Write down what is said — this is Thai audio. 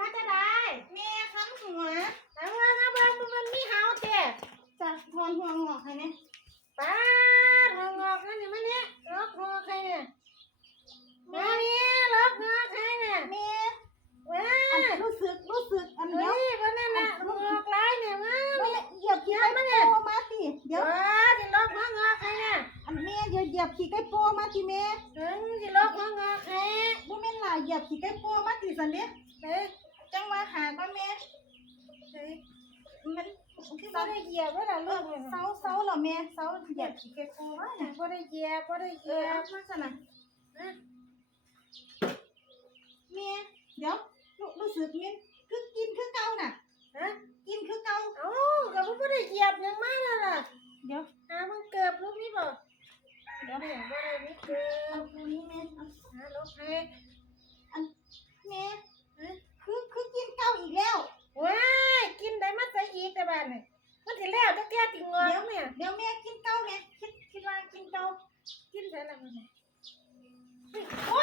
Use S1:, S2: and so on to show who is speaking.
S1: มาจะได้
S2: แม่คันหัว
S1: เอาเงินเอาเบิ่งมันมันมีเฮาเจ้
S2: จะถอนหัวงอกให้เนี่ย
S1: ป้าดหัวงอกนั่นนี่มาเนี่ยล็อกหัวใครเนี่ยมาเนี่ยล็อกหัวใครเนี่ย
S2: แม่
S1: ว้า
S2: อันรู้สึกรู้สึกอัน
S1: เฮ้
S2: เดียวย
S1: วันนั้นน่ะหัวงอกหลายเนี่ยมา
S2: แม่เหยียบขี้ไก่โปมาติเดี๋ยว
S1: ว้าสิล็อกหัวงอกใครเนี่ย
S2: อันแม่เดี๋ยวเหยียบขี้ไก่โปมาติแม่
S1: ถึงสิล็อกหัวงอกใคร
S2: บ่แม่นล่ะเหยียบขี้ไก่โปมาติสันเด้
S1: เฮ้ย
S2: จังว่าหาก่อนแม่
S1: เฮ้ย
S2: มัน
S1: คือบ่ได้เหยียบไว้ล่ะลูกเนี่ย
S2: เซาเซาเหรอแม่เซาเหยียบขี้ไก่โปมาเนี่ย
S1: บ่ได้เหยียบบ่ได้เห
S2: เอ
S1: ยี
S2: อยเอา
S1: บ
S2: มาซั่นน่ะ
S1: นะ
S2: แม่เดี๋ยวรู้รู้สึกแม่นคือกินคือเก่าน่ะ
S1: ฮะ
S2: กินคือเก่า
S1: เอ้าก็บ่ได้เหยียบหยังมาแล้วล่ะ
S2: เดี๋ยว
S1: หามันเกิบลูกนี่บ่เดี๋ยวแม่บ่ได้มีเกิ
S2: เอา
S1: บ
S2: ตัวนี้แม่เอา
S1: หาลูกให้
S2: อันแม่
S1: ฮะ
S2: คือคือกินเก่าอีกแล้ว
S1: ว้ายกินได้มาใส่อีก แต่บ้านนี่มันสิแล้วจักแก่ติงอกแม่
S2: เดี๋ยวแม่กินเก่าแม่คิดคิดว่ากินเก่า
S1: กินใส่แล้วมันนี่
S2: โอ้